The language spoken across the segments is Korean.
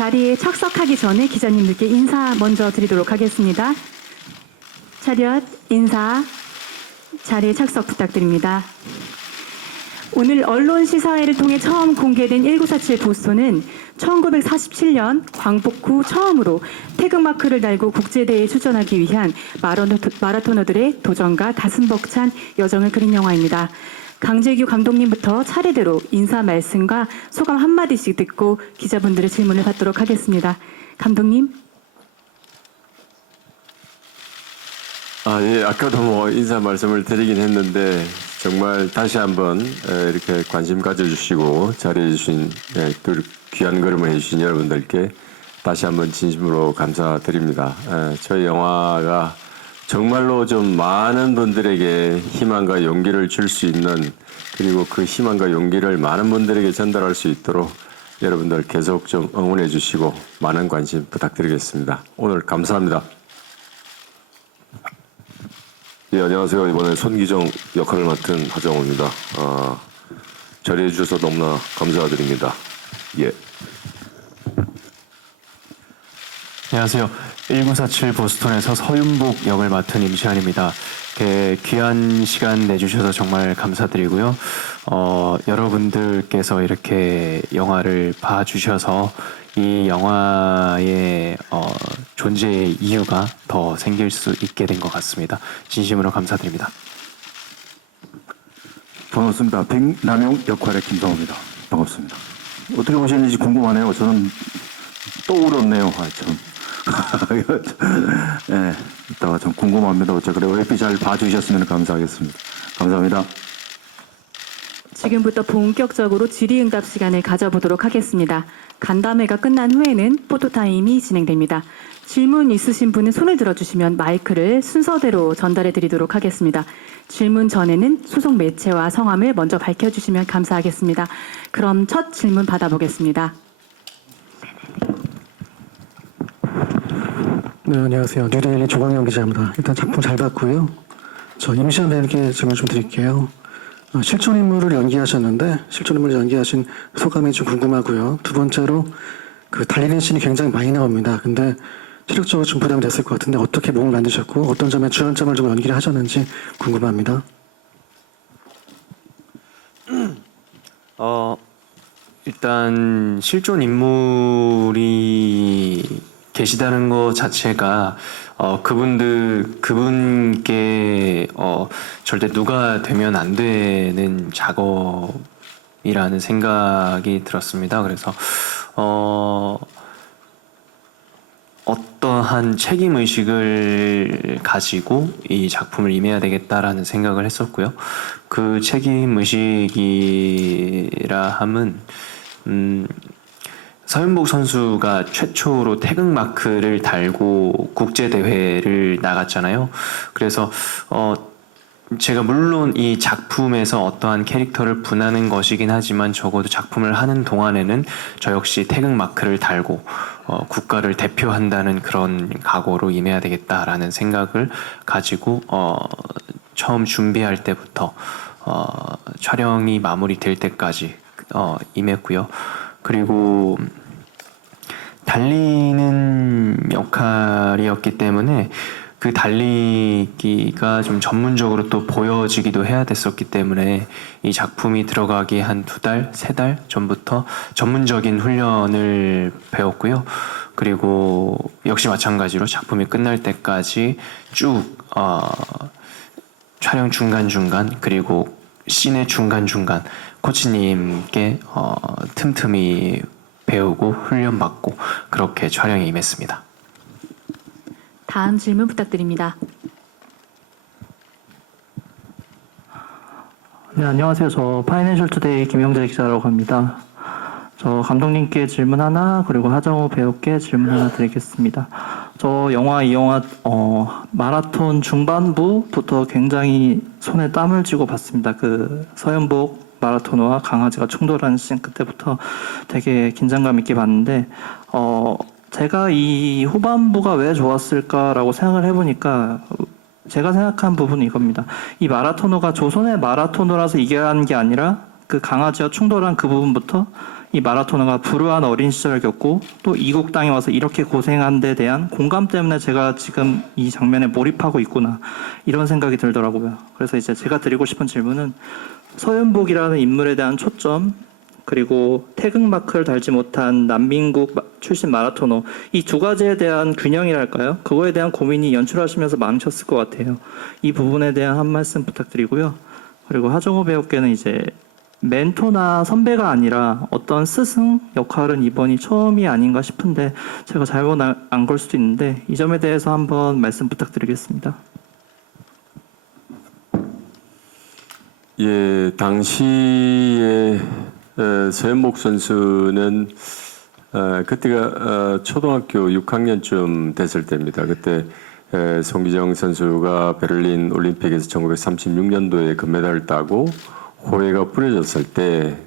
자리에 착석하기 전에 기자님들께 인사 먼저 드리도록 하겠습니다. 차렷, 인사, 자리에 착석 부탁드립니다. 오늘 언론 시사회를 통해 처음 공개된 1947 보스톤은 1947년 광복 후 처음으로 태극마크를 달고 국제대회에 출전하기 위한 마라토너들의 도전과 가슴 벅찬 여정을 그린 영화입니다. 강재규 감독님부터 차례대로 인사 말씀과 소감 한마디씩 듣고 기자분들의 질문을 받도록 하겠습니다. 감독님. 예, 아까도 뭐 인사 말씀을 드리긴 했는데 정말 다시 한번 이렇게 관심 가져주시고 자리해주신 또 귀한 걸음을 해주신 여러분들께 다시 한번 진심으로 감사드립니다. 저희 영화가 정말로 좀 많은 분들에게 희망과 용기를 줄 수 있는, 그리고 그 희망과 용기를 많은 분들에게 전달할 수 있도록 여러분들 계속 좀 응원해 주시고 많은 관심 부탁드리겠습니다. 오늘 감사합니다. 예, 안녕하세요. 이번에 손기정 역할을 맡은 하정우입니다. 자리해 주셔서 너무나 감사드립니다. 예. 안녕하세요. 1947 보스톤에서 서윤복 역을 맡은 임시환입니다. 귀한 시간 내주셔서 정말 감사드리고요. 여러분들께서 이렇게 영화를 봐주셔서 이 영화의 존재의 이유가 더 생길 수 있게 된 것 같습니다. 진심으로 감사드립니다. 반갑습니다. 백남용 역할의 김성호입니다. 반갑습니다. 어떻게 보셨는지 궁금하네요. 저는 또 울었네요. 참. 네, 이따가 좀 궁금합니다. 그래 웹비 잘 봐주셨으면 감사하겠습니다. 감사합니다. 지금부터 본격적으로 질의응답 시간을 가져보도록 하겠습니다. 간담회가 끝난 후에는 포토타임이 진행됩니다. 질문 있으신 분은 손을 들어주시면 마이크를 순서대로 전달해 드리도록 하겠습니다. 질문 전에는 소속 매체와 성함을 먼저 밝혀주시면 감사하겠습니다. 그럼 첫 질문 받아보겠습니다. 네, 안녕하세요. 뉴데일리 조광영 기자입니다. 일단 작품 잘 봤고요. 저 임시완 배우께 질문 좀 드릴게요. 실존 인물을 연기하셨는데 실존 인물을 연기하신 소감이 좀 궁금하고요. 두 번째로 그 달리는 씬이 굉장히 많이 나옵니다. 근데 체력적으로 좀 부담이 됐을 것 같은데 어떻게 몸을 만드셨고 어떤 점에 주연점을 좀 연기를 하셨는지 궁금합니다. 일단 실존 인물이 계시다는 것 자체가 그분께 절대 누가 되면 안 되는 작업이라는 생각이 들었습니다. 그래서 어떠한 책임 의식을 가지고 이 작품을 임해야 되겠다라는 생각을 했었고요. 그 책임 의식이라 함은 서윤복 선수가 최초로 태극마크를 달고 국제대회를 나갔잖아요. 그래서 제가 물론 이 작품에서 어떠한 캐릭터를 분하는 것이긴 하지만 적어도 작품을 하는 동안에는 저 역시 태극마크를 달고 국가를 대표한다는 그런 각오로 임해야 되겠다라는 생각을 가지고 처음 준비할 때부터 촬영이 마무리될 때까지 임했고요. 그리고 달리는 역할이었기 때문에 그 달리기가 좀 전문적으로 또 보여지기도 해야 됐었기 때문에 이 작품이 들어가기 한 2달, 3달 전부터 전문적인 훈련을 배웠고요. 그리고 역시 마찬가지로 작품이 끝날 때까지 쭉 촬영 중간중간 그리고 씬의 중간중간 코치님께 틈틈이 배우고 훈련받고 그렇게 촬영에 임했습니다. 다음 질문 부탁드립니다. 네, 안녕하세요. 저 파이낸셜 투데이 김영재 기자라고 합니다. 저 감독님께 질문 하나, 그리고 하정우 배우께 질문 하나 드리겠습니다. 이 영화 마라톤 중반부부터 굉장히 손에 땀을 쥐고 봤습니다. 그 서윤복 마라토너와 강아지가 충돌하는 씬 그때부터 되게 긴장감 있게 봤는데 제가 이 후반부가 왜 좋았을까라고 생각을 해보니까 제가 생각한 부분은 이겁니다. 이 마라토너가 조선의 마라토너라서 이겨야 하는 게 아니라 그 강아지와 충돌한 그 부분부터 이 마라토너가 불우한 어린 시절을 겪고 또 이국 땅에 와서 이렇게 고생한 데 대한 공감 때문에 제가 지금 이 장면에 몰입하고 있구나 이런 생각이 들더라고요. 그래서 이제 제가 드리고 싶은 질문은 서윤복이라는 인물에 대한 초점 그리고 태극마크를 달지 못한 난민국 출신 마라토너 이 두 가지에 대한 균형이랄까요? 그거에 대한 고민이 연출하시면서 많으셨을 것 같아요. 이 부분에 대한 한 말씀 부탁드리고요. 그리고 하정우 배우께는 이제 멘토나 선배가 아니라 어떤 스승 역할은 이번이 처음이 아닌가 싶은데 제가 잘못 안 걸 수도 있는데 이 점에 대해서 한번 말씀 부탁드리겠습니다. 예, 당시에 서현복 선수는 그때가 초등학교 6학년쯤 됐을 때입니다. 그때 송기정 선수가 베를린 올림픽에서 1936년도에 금메달을 따고 호해가 뿌려졌을 때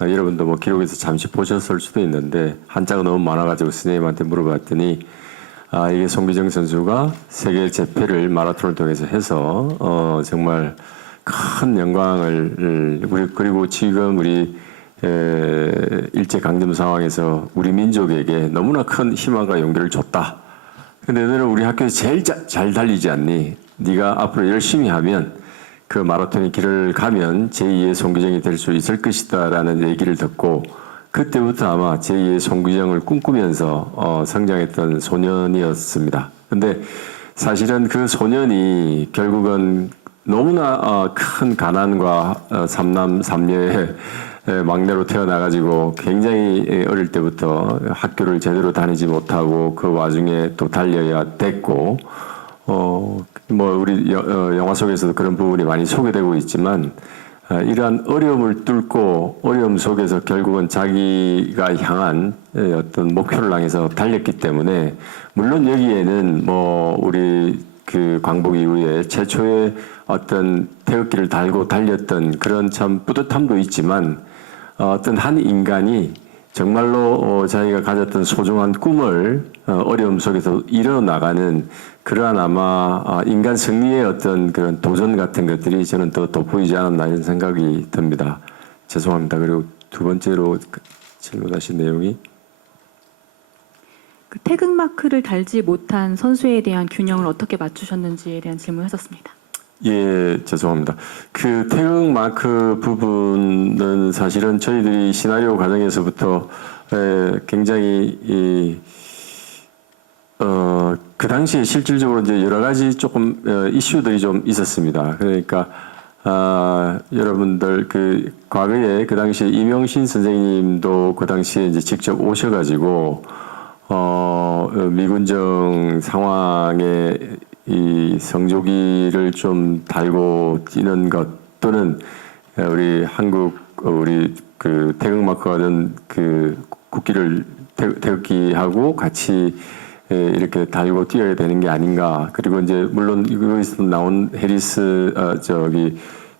여러분도 뭐 기록에서 잠시 보셨을 수도 있는데 한자가 너무 많아가지고 선생님한테 물어봤더니 이게 송기정 선수가 세계 재패를 마라톤을 통해서 해서 정말 큰 영광을 그리고 지금 우리 일제 강점 상황에서 우리 민족에게 너무나 큰 희망과 용기를 줬다. 근데 너는 우리 학교에서 제일 잘 달리지 않니? 네가 앞으로 열심히 하면 그 마라톤의 길을 가면 제2의 송기정이 될 수 있을 것이다라는 얘기를 듣고 그때부터 아마 제2의 송기정을 꿈꾸면서 성장했던 소년이었습니다. 근데 사실은 그 소년이 결국은 너무나 큰 가난과 삼남 삼녀의 막내로 태어나가지고 굉장히 어릴 때부터 학교를 제대로 다니지 못하고 그 와중에 또 달려야 됐고 뭐 우리 영화 속에서도 그런 부분이 많이 소개되고 있지만 이러한 어려움을 뚫고 어려움 속에서 결국은 자기가 향한 어떤 목표를 향해서 달렸기 때문에 물론 여기에는 뭐 우리 그 광복 이후에 최초의 어떤 태극기를 달고 달렸던 그런 참 뿌듯함도 있지만 어떤 한 인간이 정말로 자기가 가졌던 소중한 꿈을 어려움 속에서 이뤄나가는 그러한 아마 인간 승리의 어떤 그런 도전 같은 것들이 저는 더 돋보이지 않았나 이런 생각이 듭니다. 죄송합니다. 그리고 두 번째로 질문하신 내용이 그 태극마크를 달지 못한 선수에 대한 균형을 어떻게 맞추셨는지에 대한 질문하셨습니다. 예, 죄송합니다. 그 태극 마크 부분은 사실은 저희들이 시나리오 과정에서부터 굉장히 그 당시에 실질적으로 이제 여러 가지 조금 이슈들이 좀 있었습니다. 그러니까 여러분들 그 과거에 그 당시에 이명신 선생님도 그 당시에 이제 직접 오셔가지고 미군정 상황에 이 성조기를 좀 달고 뛰는 것 또는 우리 한국 우리 그 태극마크가 된 그 국기를 태극기하고 같이 이렇게 달고 뛰어야 되는 게 아닌가. 그리고 이제 물론 여기서 나온 해리스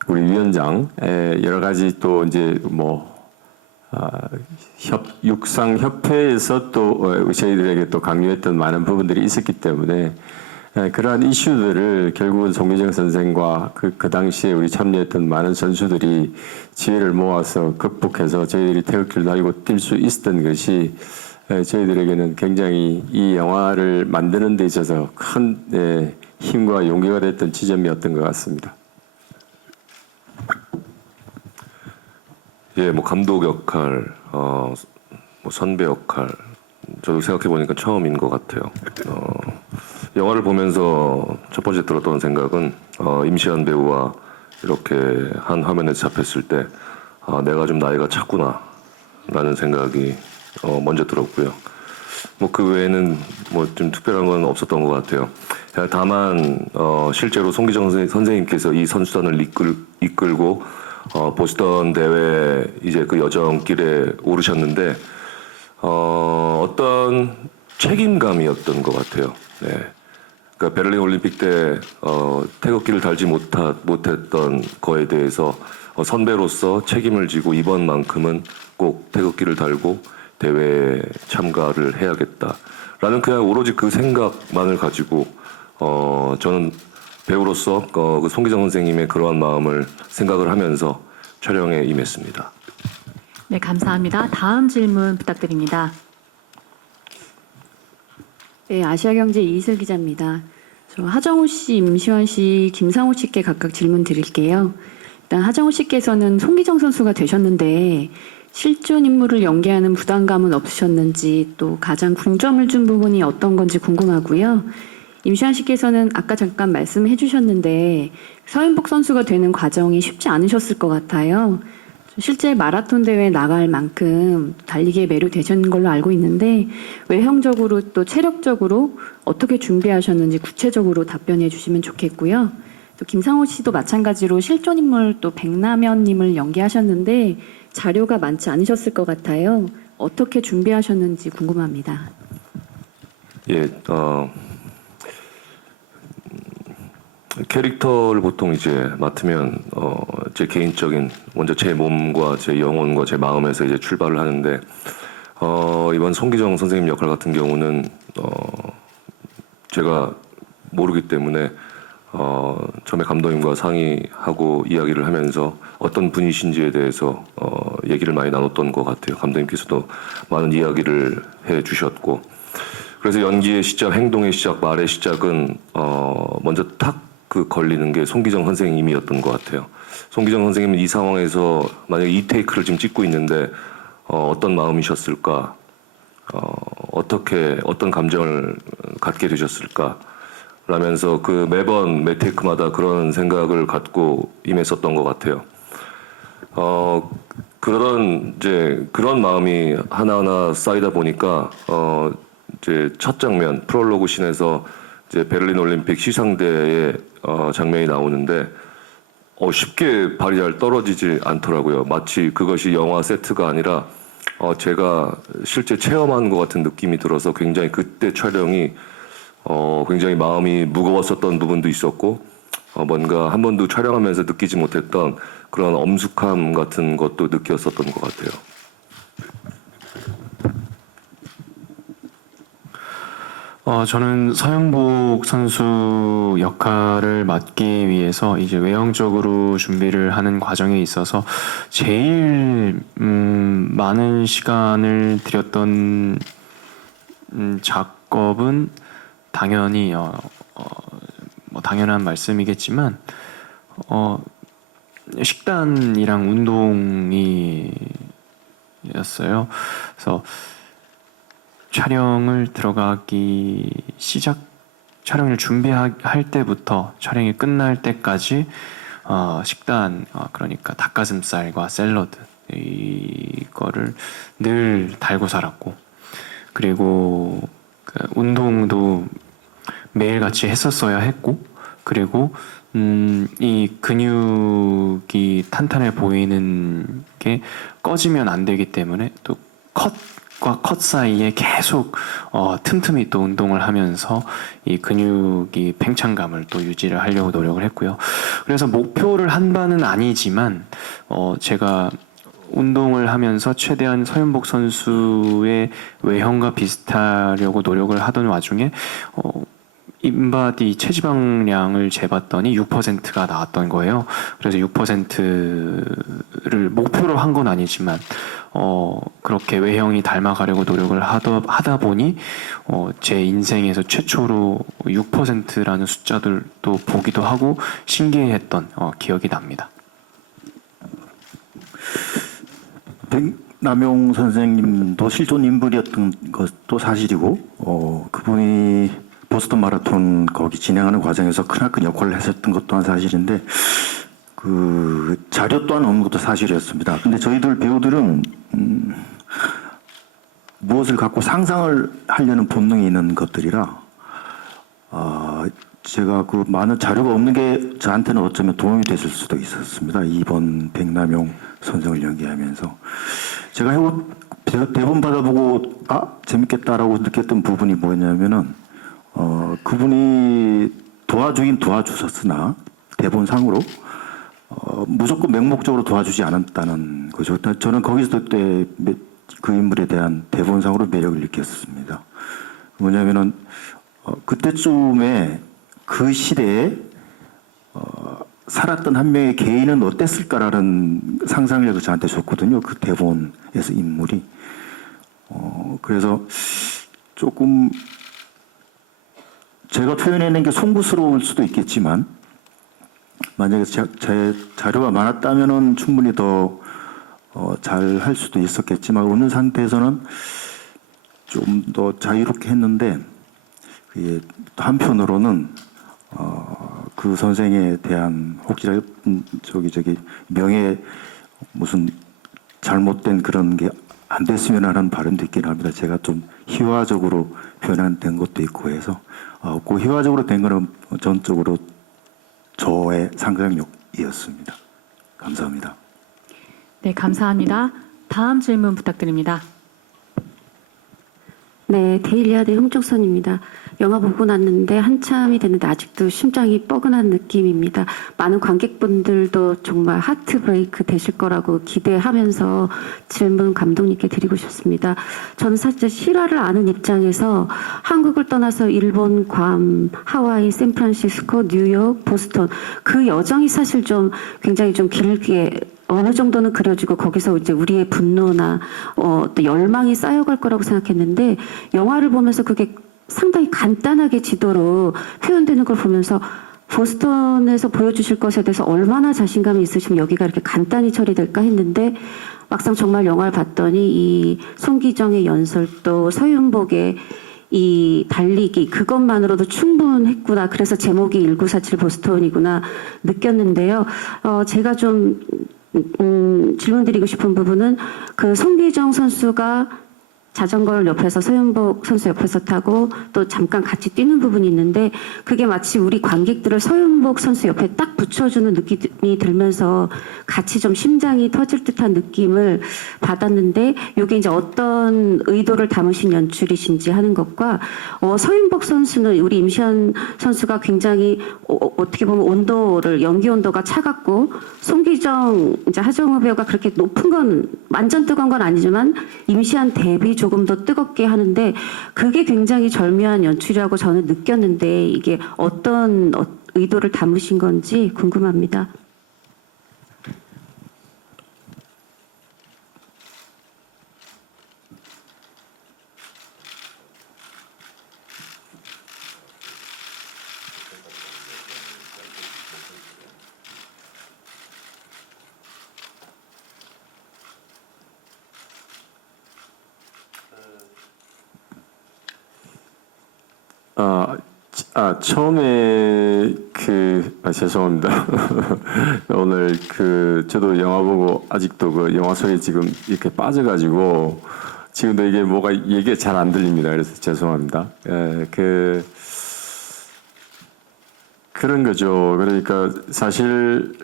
우리 위원장 여러 가지 또 이제 뭐 육상 협회에서 또 저희들에게 또 강요했던 많은 부분들이 있었기 때문에 그러한 이슈들을 결국은 송기정 선생과 그 당시에 우리 참여했던 많은 선수들이 지혜를 모아서 극복해서 저희들이 태극기를 달고 뛸 수 있었던 것이 저희들에게는 굉장히 이 영화를 만드는 데 있어서 큰 힘과 용기가 됐던 지점이었던 것 같습니다. 예, 뭐 감독 역할, 뭐 선배 역할, 저도 생각해 보니까 처음인 것 같아요. 영화를 보면서 첫 번째 들었던 생각은 임시완 배우와 이렇게 한 화면에 잡혔을 때 내가 좀 나이가 찼구나라는 생각이 먼저 들었고요. 뭐 그 외에는 뭐 좀 특별한 건 없었던 것 같아요. 다만 실제로 송기정 선생님께서 이 선수단을 이끌고 보스턴 대회 이제 그 여정길에 오르셨는데 어떤 책임감이었던 것 같아요. 네. 그러니까 베를린 올림픽 때 태극기를 달지 못했던 거에 대해서 선배로서 책임을 지고 이번만큼은 꼭 태극기를 달고 대회에 참가를 해야겠다라는 그냥 오로지 그 생각만을 가지고 저는 배우로서 그 송기정 선생님의 그러한 마음을 생각을 하면서 촬영에 임했습니다. 네, 감사합니다. 다음 질문 부탁드립니다. 네, 아시아경제 이슬 기자입니다. 저 하정우 씨, 임시완 씨, 김상우 씨께 각각 질문 드릴게요. 일단 하정우 씨께서는 송기정 선수가 되셨는데 실존 인물을 연기하는 부담감은 없으셨는지 또 가장 궁점을 준 부분이 어떤 건지 궁금하고요. 임시완 씨께서는 아까 잠깐 말씀해 주셨는데 서윤복 선수가 되는 과정이 쉽지 않으셨을 것 같아요. 실제 마라톤 대회에 나갈 만큼 달리기에 매료되신 걸로 알고 있는데 외형적으로 또 체력적으로 어떻게 준비하셨는지 구체적으로 답변해 주시면 좋겠고요. 또 김상호 씨도 마찬가지로 실존 인물 또 백남현님을 연기하셨는데 자료가 많지 않으셨을 것 같아요. 어떻게 준비하셨는지 궁금합니다. 예, 캐릭터를 보통 이제 맡으면 제 개인적인 먼저 제 몸과 제 영혼과 제 마음에서 이제 출발을 하는데 이번 송기정 선생님 역할 같은 경우는 제가 모르기 때문에 처음에 감독님과 상의하고 이야기를 하면서 어떤 분이신지에 대해서 얘기를 많이 나눴던 것 같아요. 감독님께서도 많은 이야기를 해주셨고 그래서 연기의 시작, 행동의 시작, 말의 시작은 먼저 탁 걸리는 게 송기정 선생님이었던 것 같아요. 송기정 선생님은 이 상황에서 만약에 이 테이크를 지금 찍고 있는데 어떤 마음이셨을까? 어떤 감정을 갖게 되셨을까? 라면서 매번 매 테이크마다 그런 생각을 갖고 임했었던 것 같아요. 그런 마음이 하나하나 쌓이다 보니까 이제 첫 장면 프롤로그 씬에서 이제 베를린 올림픽 시상대의 장면이 나오는데 쉽게 발이 잘 떨어지지 않더라고요. 마치 그것이 영화 세트가 아니라 제가 실제 체험한 것 같은 느낌이 들어서 굉장히 그때 촬영이 굉장히 마음이 무거웠었던 부분도 있었고 뭔가 한 번도 촬영하면서 느끼지 못했던 그런 엄숙함 같은 것도 느꼈었던 것 같아요. 저는 서영복 선수 역할을 맡기 위해서 이제 외형적으로 준비를 하는 과정에 있어서 제일 많은 시간을 들였던 작업은 당연히 뭐 당연한 말씀이겠지만 식단이랑 운동이었어요. 그래서 촬영을 촬영을 준비할 때부터 촬영이 끝날 때까지 식단, 그러니까 닭가슴살과 샐러드 이거를 늘 달고 살았고, 그리고 운동도 매일같이 했었어야 했고, 그리고 이 근육이 탄탄해 보이는 게 꺼지면 안 되기 때문에 또 컷과 컷 사이에 계속 틈틈이 또 운동을 하면서 이 근육이 팽창감을 또 유지를 하려고 노력을 했고요. 그래서 목표를 한 바는 아니지만 제가 운동을 하면서 최대한 서윤복 선수의 외형과 비슷하려고 노력을 하던 와중에 인바디 체지방량을 재봤더니 6%가 나왔던 거예요. 그래서 6%를 목표로 한 건 아니지만 그렇게 외형이 닮아가려고 노력을 하다 보니 제 인생에서 최초로 6%라는 숫자들도 보기도 하고 신기했던 기억이 납니다. 백남용 선생님도 실존 인물이었던 것도 사실이고 그분이 보스턴 마라톤 거기 진행하는 과정에서 크나큰 역할을 했었던 것 또한 사실인데 그 자료 또한 없는 것도 사실이었습니다. 근데 저희들 배우들은 무엇을 갖고 상상을 하려는 본능이 있는 것들이라 제가 그 많은 자료가 없는 게 저한테는 어쩌면 도움이 됐을 수도 있었습니다. 이번 백남용 선생을 연기하면서 제가 대본 받아보고 재밌겠다라고 느꼈던 부분이 뭐였냐면은 그분이 도와주긴 도와주셨으나 대본상으로 무조건 맹목적으로 도와주지 않았다는 거죠. 저는 거기서 그때 그 인물에 대한 대본상으로 매력을 느꼈습니다. 뭐냐면은 그때쯤에 그 시대에 살았던 한 명의 개인은 어땠을까라는 상상력을 저한테 줬거든요. 그 대본에서 인물이. 그래서 조금 제가 표현해낸 게 송구스러울 수도 있겠지만 만약에 제 자료가 많았다면은 충분히 더 잘 할 수도 있었겠지만 오는 상태에서는 좀 더 자유롭게 했는데 그게 또 한편으로는 그 선생에 대한 혹시 저기 명예 무슨 잘못된 그런 게 안 됐으면 하는 바람도 있긴 합니다. 제가 좀 희화적으로 표현된 것도 있고 해서 그 희화적으로 된 거는 전적으로 저의 상상력이었습니다. 감사합니다. 네, 감사합니다. 다음 질문 부탁드립니다. 네, 데일리아드 홍종선입니다. 영화 보고 났는데 한참이 됐는데 아직도 심장이 뻐근한 느낌입니다. 많은 관객분들도 정말 하트 브레이크 되실 거라고 기대하면서 질문 감독님께 드리고 싶습니다. 저는 사실 실화를 아는 입장에서 한국을 떠나서 일본, 괌, 하와이, 샌프란시스코, 뉴욕, 보스턴 그 여정이 사실 좀 굉장히 좀 길게 어느 정도는 그려지고 거기서 이제 우리의 분노나 또 열망이 쌓여갈 거라고 생각했는데 영화를 보면서 그게 상당히 간단하게 지도로 표현되는 걸 보면서 보스턴에서 보여주실 것에 대해서 얼마나 자신감이 있으시면 여기가 이렇게 간단히 처리될까 했는데 막상 정말 영화를 봤더니 이 송기정의 연설도 서윤복의 이 달리기 그것만으로도 충분했구나. 그래서 제목이 1947 보스턴이구나 느꼈는데요. 제가 좀 질문드리고 싶은 부분은 그 송기정 선수가 자전거를 옆에서 서윤복 선수 옆에서 타고 또 잠깐 같이 뛰는 부분이 있는데 그게 마치 우리 관객들을 서윤복 선수 옆에 딱 붙여주는 느낌이 들면서 같이 좀 심장이 터질 듯한 느낌을 받았는데 이게 이제 어떤 의도를 담으신 연출이신지 하는 것과 서윤복 선수는 우리 임시완 선수가 굉장히 어떻게 보면 온도를 연기 온도가 차갑고 송기정 이제 하정우 배우가 그렇게 높은 건 완전 뜨거운 건 아니지만 임시완 대비 조금 더 뜨겁게 하는데 그게 굉장히 절묘한 연출이라고 저는 느꼈는데 이게 어떤 의도를 담으신 건지 궁금합니다. 처음에 죄송합니다. 오늘 저도 영화 보고 아직도 그 영화 속에 지금 이렇게 빠져가지고 지금도 이게 뭐가 얘기가 잘 안 들립니다. 그래서 죄송합니다. 그런 거죠. 그러니까 사실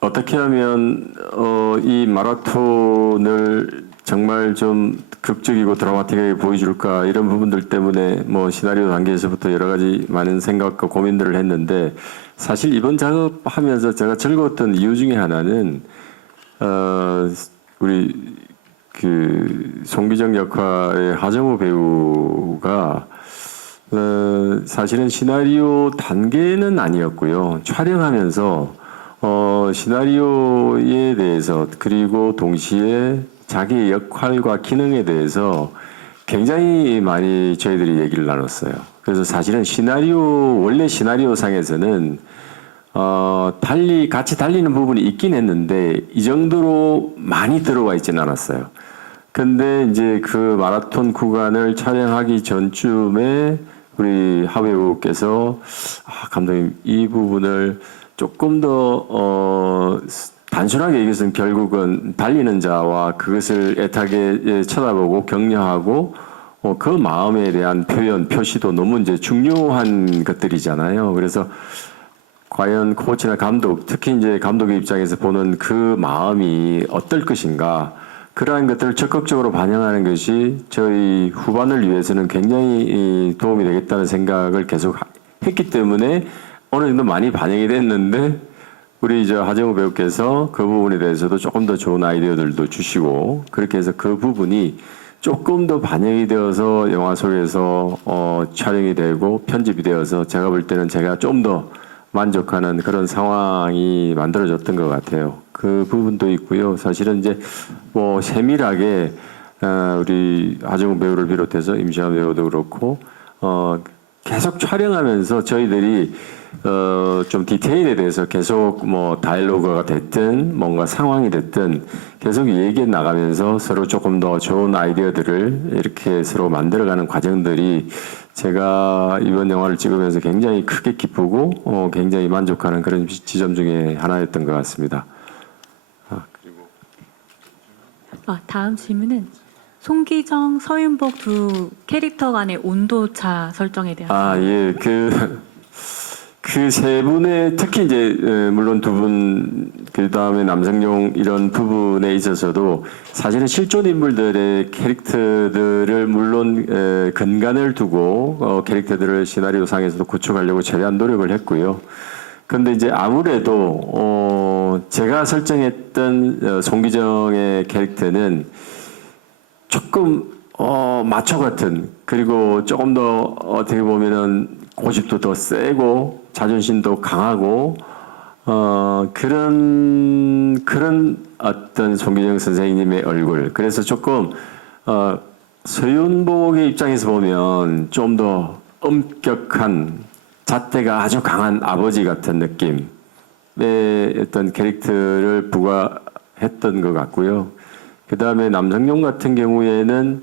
어떻게 하면 이 마라톤을 정말 좀 극적이고 드라마틱하게 보여줄까 이런 부분들 때문에 뭐 시나리오 단계에서부터 여러 가지 많은 생각과 고민들을 했는데 사실 이번 작업하면서 제가 즐거웠던 이유 중에 하나는 우리 송기정 역할의 하정우 배우가 사실은 시나리오 단계는 아니었고요. 촬영하면서 시나리오에 대해서 그리고 동시에 자기의 역할과 기능에 대해서 굉장히 많이 저희들이 얘기를 나눴어요. 그래서 사실은 원래 시나리오 상에서는 같이 달리는 부분이 있긴 했는데 이 정도로 많이 들어와 있지는 않았어요. 근데 이제 그 마라톤 구간을 촬영하기 전쯤에 우리 하 배우께서 감독님 이 부분을 조금 더 단순하게 얘기해서는 결국은 달리는 자와 그것을 애타게 쳐다보고 격려하고 그 마음에 대한 표시도 너무 이제 중요한 것들이잖아요. 그래서 과연 코치나 감독, 특히 이제 감독의 입장에서 보는 그 마음이 어떨 것인가, 그러한 것들을 적극적으로 반영하는 것이 저희 후반을 위해서는 굉장히 도움이 되겠다는 생각을 계속 했기 때문에 어느 정도 많이 반영이 됐는데 우리 하정우 배우께서 그 부분에 대해서도 조금 더 좋은 아이디어들도 주시고 그렇게 해서 그 부분이 조금 더 반영이 되어서 영화 속에서 촬영이 되고 편집이 되어서 제가 볼 때는 제가 좀 더 만족하는 그런 상황이 만들어졌던 것 같아요. 그 부분도 있고요. 사실은 이제 뭐 세밀하게 우리 하정우 배우를 비롯해서 임시완 배우도 그렇고 계속 촬영하면서 저희들이 좀 디테일에 대해서 계속 뭐 다이alo그가 됐든 뭔가 상황이 됐든 계속 얘기해 나가면서 서로 조금 더 좋은 아이디어들을 이렇게 서로 만들어가는 과정들이 제가 이번 영화를 찍으면서 굉장히 크게 기쁘고 굉장히 만족하는 그런 지점 중에 하나였던 것 같습니다. 다음 질문은 송기정, 서윤복 두 캐릭터 간의 온도차 설정에 대한 예. 그 세 분의 특히 이제 물론 두 분 그다음에 남성용 이런 부분에 있어서도 사실은 실존 인물들의 캐릭터들을 물론 근간을 두고 캐릭터들을 시나리오상에서도 구축하려고 최대한 노력을 했고요. 근데 이제 아무래도 제가 설정했던 송기정의 캐릭터는 조금 마초 같은, 그리고 조금 더 어떻게 보면은 고집도 더 세고 자존심도 강하고 그런 어떤 송기정 선생님의 얼굴. 그래서 조금 서윤복의 입장에서 보면 좀 더 엄격한, 잣대가 아주 강한 아버지 같은 느낌의 어떤 캐릭터를 부과했던 것 같고요. 그 다음에 남성용 같은 경우에는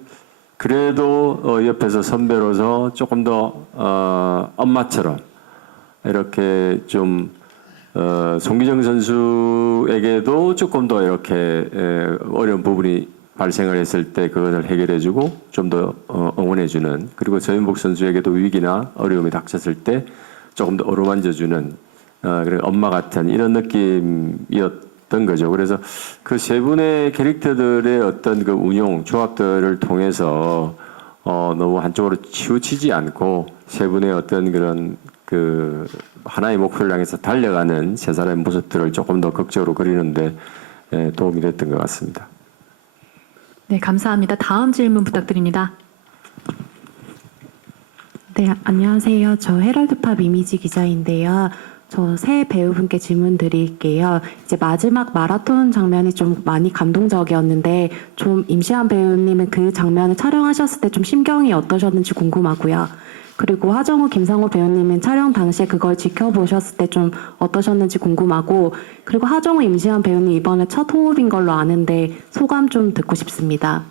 그래도 옆에서 선배로서 조금 더 엄마처럼 이렇게 좀 송기정 선수에게도 조금 더 이렇게 어려운 부분이 발생을 했을 때 그것을 해결해주고 좀 더 응원해주는, 그리고 서윤복 선수에게도 위기나 어려움이 닥쳤을 때 조금 더 어루만져주는 그런 엄마 같은 이런 느낌이었던 거죠. 그래서 그 세 분의 캐릭터들의 어떤 그 운용, 조합들을 통해서 너무 한쪽으로 치우치지 않고 세 분의 어떤 그런 그 하나의 목표를 향해서 달려가는 세 사람의 모습들을 조금 더 극적으로 그리는데 도움이 됐던 것 같습니다. 네, 감사합니다. 다음 질문 부탁드립니다. 네, 안녕하세요. 저 헤럴드팝 이미지 기자인데요. 저 새 배우분께 질문 드릴게요. 이제 마지막 마라톤 장면이 좀 많이 감동적이었는데 좀 임시완 배우님은 그 장면을 촬영하셨을 때 좀 심경이 어떠셨는지 궁금하고요. 그리고 하정우, 김상호 배우님은 촬영 당시에 그걸 지켜보셨을 때 좀 어떠셨는지 궁금하고, 그리고 하정우, 임시완 배우님 이번에 첫 호흡인 걸로 아는데 소감 좀 듣고 싶습니다.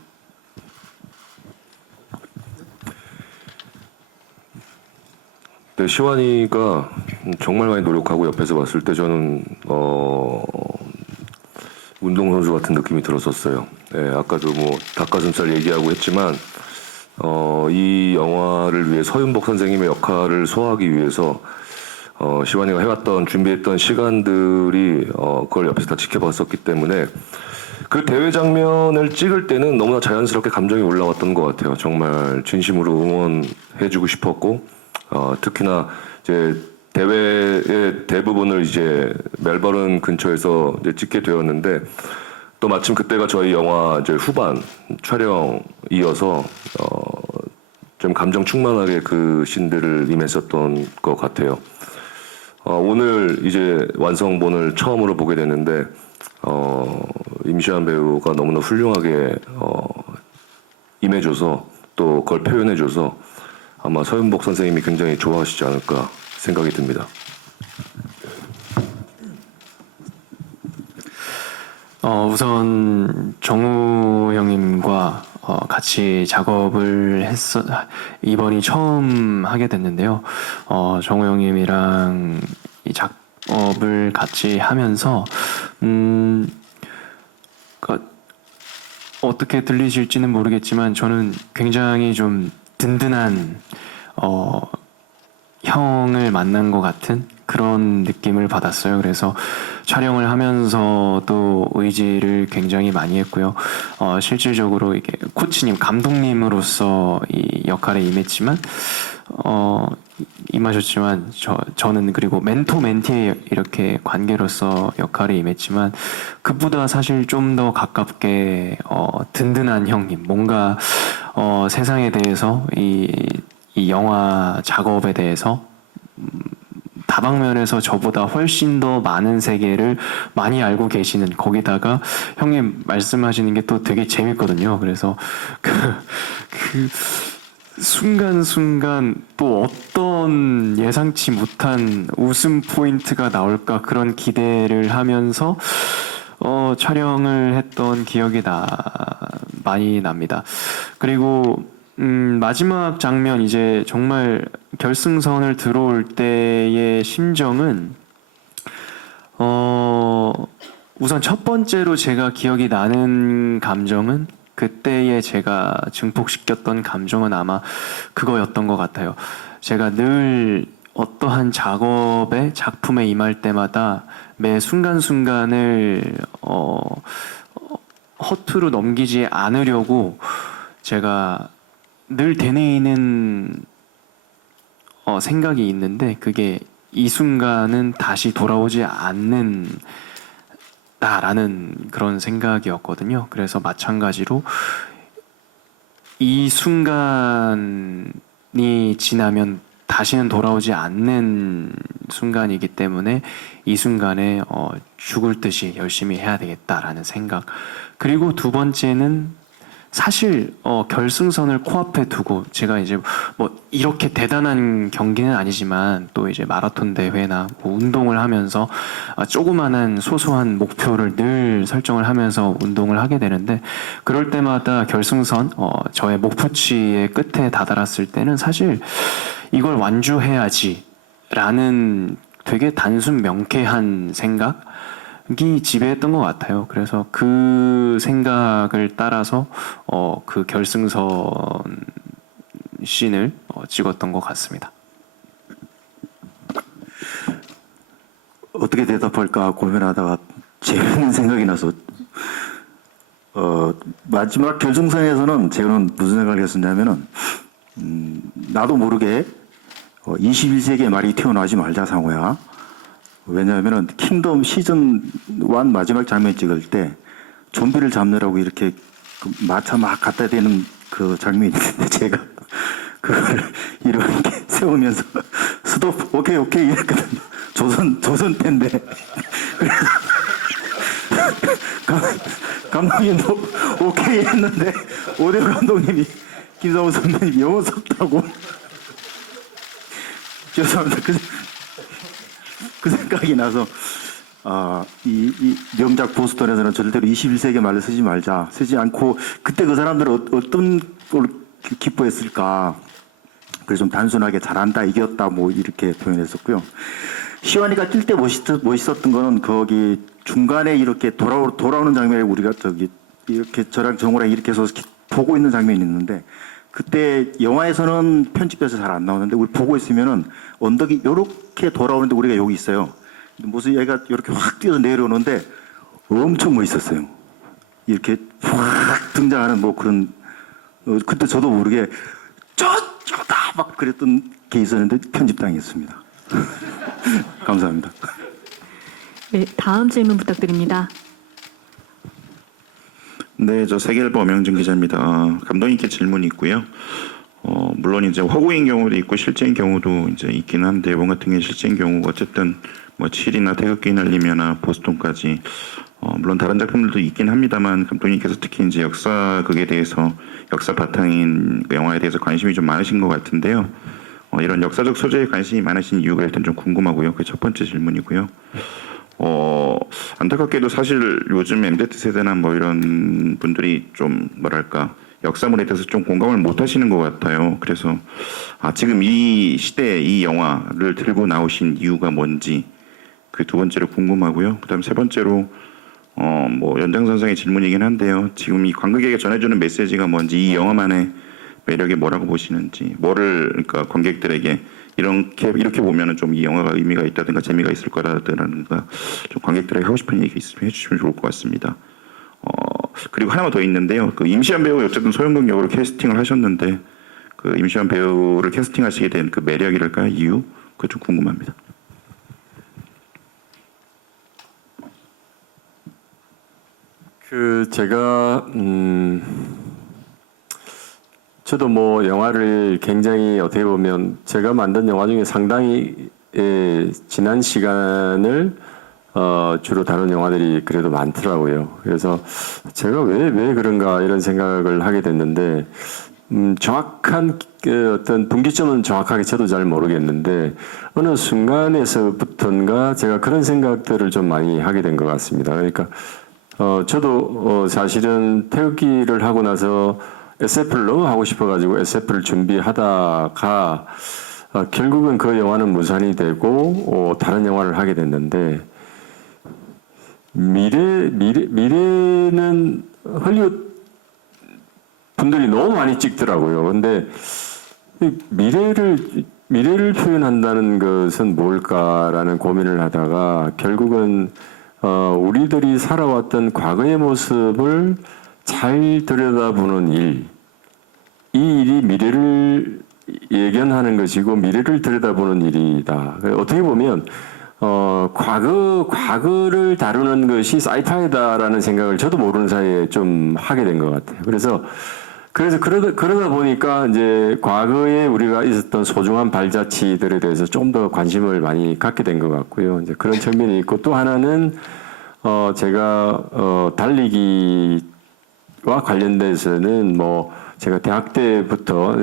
네, 시완이가 정말 많이 노력하고 옆에서 봤을 때 저는 운동선수 같은 느낌이 들었었어요. 네, 아까도 뭐 닭가슴살 얘기하고 했지만 이 영화를 위해 서윤복 선생님의 역할을 소화하기 위해서 시완이가 해왔던 준비했던 시간들이 그걸 옆에서 다 지켜봤었기 때문에 그 대회 장면을 찍을 때는 너무나 자연스럽게 감정이 올라왔던 것 같아요. 정말 진심으로 응원해주고 싶었고 특히나 이제 대회의 대부분을 이제 멜버른 근처에서 이제 찍게 되었는데 또 마침 그때가 저희 영화 이제 후반 촬영이어서 좀 감정 충만하게 그 씬들을 임했었던 것 같아요. 오늘 이제 완성본을 처음으로 보게 됐는데 임시완 배우가 너무나 훌륭하게 임해줘서 또 그걸 표현해줘서 아마 서윤복 선생님이 굉장히 좋아하시지 않을까 생각이 듭니다. 우선 정우 형님과 같이 작업을 이번이 처음 하게 됐는데요. 정우 형님이랑 이 작업을 같이 하면서 어떻게 들리실지는 모르겠지만 저는 굉장히 좀 든든한 형을 만난 것 같은 그런 느낌을 받았어요. 그래서 촬영을 하면서도 의지를 굉장히 많이 했고요. 실질적으로 이게 코치님, 감독님으로서 이 역할에 임했지만 임하셨지만 저는 그리고 멘토 멘티의 이렇게 관계로서 역할에 임했지만 그보다 사실 좀 더 가깝게 든든한 형님, 뭔가 세상에 대해서 이 영화 작업에 대해서 다방면에서 저보다 훨씬 더 많은 세계를 많이 알고 계시는, 거기다가 형님 말씀하시는 게 또 되게 재밌거든요. 그래서 그 순간순간 또 어떤 예상치 못한 웃음 포인트가 나올까 그런 기대를 하면서 촬영을 했던 기억이 많이 납니다. 그리고 마지막 장면, 이제 정말 결승선을 들어올 때의 심정은 우선 첫 번째로 제가 기억이 나는 감정은, 그때의 제가 증폭시켰던 감정은 아마 그거였던 것 같아요. 제가 늘 어떠한 작품에 임할 때마다 매 순간순간을 허투루 넘기지 않으려고 제가 늘 되뇌이는 생각이 있는데, 그게 이 순간은 다시 돌아오지 않는다라는 그런 생각이었거든요. 그래서 마찬가지로 이 순간이 지나면 다시는 돌아오지 않는 순간이기 때문에 이 순간에 죽을 듯이 열심히 해야 되겠다라는 생각. 그리고 두 번째는 사실 결승선을 코앞에 두고 제가 이제 뭐 이렇게 대단한 경기는 아니지만 또 이제 마라톤 대회나 뭐 운동을 하면서 조그마한 소소한 목표를 늘 설정을 하면서 운동을 하게 되는데, 그럴 때마다 결승선 저의 목표치의 끝에 다다랐을 때는 사실 이걸 완주해야지라는 되게 단순 명쾌한 생각이 지배했던 것 같아요. 그래서 그 생각을 따라서 그 결승선 씬을 찍었던 것 같습니다. 어떻게 대답할까 고민하다가 재밌는 생각이 나서 마지막 결승선에서는 저는 무슨 생각을 했었냐면은 나도 모르게 21세기의 말이 태어나지 말자 상호야. 왜냐하면은 킹덤 시즌 1 마지막 장면 찍을 때 좀비를 잡느라고 이렇게 그 마차 막 갖다 대는 그 장면이 있는데 제가 그걸 이렇게 세우면서 스톱 오케이 이랬거든요. 조선 때인데. 그래서 감독님도 오케이 했는데 오대호 감독님이 김상우 선배님 영어 섭다고. 죄송합니다. 그 생각이 나서 이 명작 보스턴에서는 절대로 21세기 말을 쓰지 않고 그때 그 사람들은 어떤 걸 기뻐했을까. 그래서 좀 단순하게 잘한다, 이겼다 뭐 이렇게 표현했었고요. 시완이가 뛸 때 멋있었던 거는 거기 중간에 이렇게 돌아오는 장면에 우리가 이렇게 저랑 정우랑 이렇게 해서 보고 있는 장면이 있는데, 그때 영화에서는 편집돼서 잘 안 나오는데 우리 보고 있으면은 언덕이 이렇게 돌아오는데 우리가 여기 있어요. 무슨 얘가 이렇게 확 뛰어서 내려오는데 엄청 멋있었어요. 이렇게 확 등장하는 뭐 그런 그때 저도 모르게 저다 막 그랬던 게 있었는데 편집당했습니다. 감사합니다. 네, 다음 질문 부탁드립니다. 네, 저 세계일보 엄영준 기자입니다. 감독님께 질문이 있고요. 물론 이제 허구인 경우도 있고 실제인 경우도 이제 있긴 한데, 이번 같은 게 실제인 경우 어쨌든 뭐 7이나 태극기 날리며나 보스턴까지 물론 다른 작품들도 있긴 합니다만, 감독님께서 특히 이제 역사극에 대해서, 역사 바탕인 그 영화에 대해서 관심이 좀 많으신 것 같은데요. 이런 역사적 소재에 관심이 많으신 이유가 일단 좀 궁금하고요. 그게 첫 번째 질문이고요. 안타깝게도 사실 요즘 MZ세대나 뭐 이런 분들이 좀 뭐랄까 역사물에 대해서 좀 공감을 못 하시는 것 같아요. 그래서 지금 이 시대에 이 영화를 들고 나오신 이유가 뭔지, 그 두 번째로 궁금하고요. 그다음 세 번째로 뭐 연장선상의 질문이긴 한데요. 지금 이 관객에게 전해주는 메시지가 뭔지, 이 영화만의 매력이 뭐라고 보시는지, 그러니까 관객들에게 이렇게 보면은 좀 이 영화가 의미가 있다든가 재미가 있을 거라든가 좀 관객들에게 하고 싶은 얘기 있으면 해주시면 좋을 것 같습니다. 그리고 하나만 더 있는데요. 그 임시완 배우 어쨌든 소영국 역으로 캐스팅을 하셨는데 그 임시완 배우를 캐스팅하시게 된 그 매력이랄까요? 이유? 그거 좀 궁금합니다. 제가 저도 뭐 영화를 굉장히 어떻게 보면 제가 만든 영화 중에 상당히 지난 시간을 주로 다룬 영화들이 그래도 많더라고요. 그래서 제가 왜 그런가 이런 생각을 하게 됐는데 정확한 어떤 분기점은 정확하게 저도 잘 모르겠는데 어느 순간에서부터인가 제가 그런 생각들을 좀 많이 하게 된 것 같습니다. 그러니까 저도 사실은 태극기를 하고 나서 SF를 너무 하고 싶어가지고 SF를 준비하다가 결국은 그 영화는 무산이 되고 다른 영화를 하게 됐는데 미래는 헐리우드 분들이 너무 많이 찍더라고요. 근데 이 미래를 표현한다는 것은 뭘까라는 고민을 하다가 결국은 우리들이 살아왔던 과거의 모습을 잘 들여다보는 일, 이 일이 미래를 예견하는 것이고 미래를 들여다보는 일이다. 어떻게 보면 과거를 다루는 것이 사이파이다라는 생각을 저도 모르는 사이에 좀 하게 된 것 같아요. 그래서 그러다 보니까 이제 과거에 우리가 있었던 소중한 발자취들에 대해서 좀 더 관심을 많이 갖게 된 것 같고요. 이제 그런 측면이 있고 또 하나는 제가 달리기와 관련돼서는 뭐 제가 대학 때부터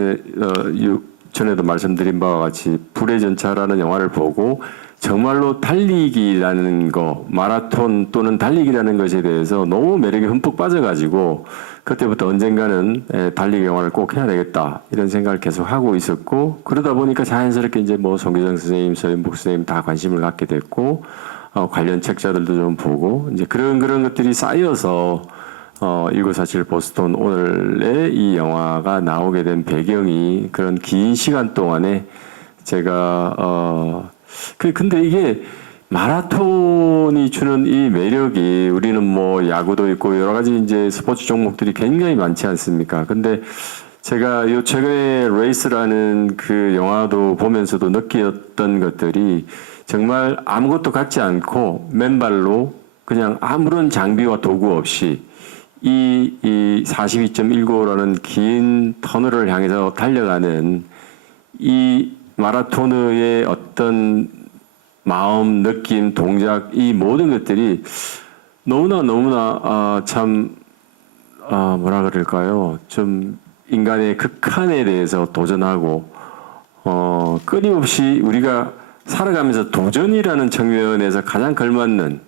전에도 말씀드린 바와 같이 불의 전차라는 영화를 보고 정말로 달리기라는 거, 마라톤 또는 달리기라는 것에 대해서 너무 매력에 흠뻑 빠져가지고 그때부터 언젠가는 달리기 영화를 꼭 해야 되겠다 이런 생각을 계속 하고 있었고 그러다 보니까 자연스럽게 이제 뭐 송기정 선생님, 서인복 선생님 다 관심을 갖게 됐고 관련 책자들도 좀 보고 이제 그런 것들이 쌓여서 1947 보스턴 오늘의 이 영화가 나오게 된 배경이 그런 긴 시간 동안에 제가 근데 이게 마라톤이 주는 이 매력이 우리는 뭐 야구도 있고 여러 가지 이제 스포츠 종목들이 굉장히 많지 않습니까? 근데 제가 요 최근에 레이스라는 그 영화도 보면서도 느꼈던 것들이 정말 아무것도 갖지 않고 맨발로 그냥 아무런 장비와 도구 없이 이 42.195라는 긴 터널을 향해서 달려가는 이 마라토너의 어떤 마음, 느낌, 동작 이 모든 것들이 너무나 참 뭐라 그럴까요? 좀 인간의 극한에 대해서 도전하고 끊임없이 우리가 살아가면서 도전이라는 측면에서 가장 걸맞는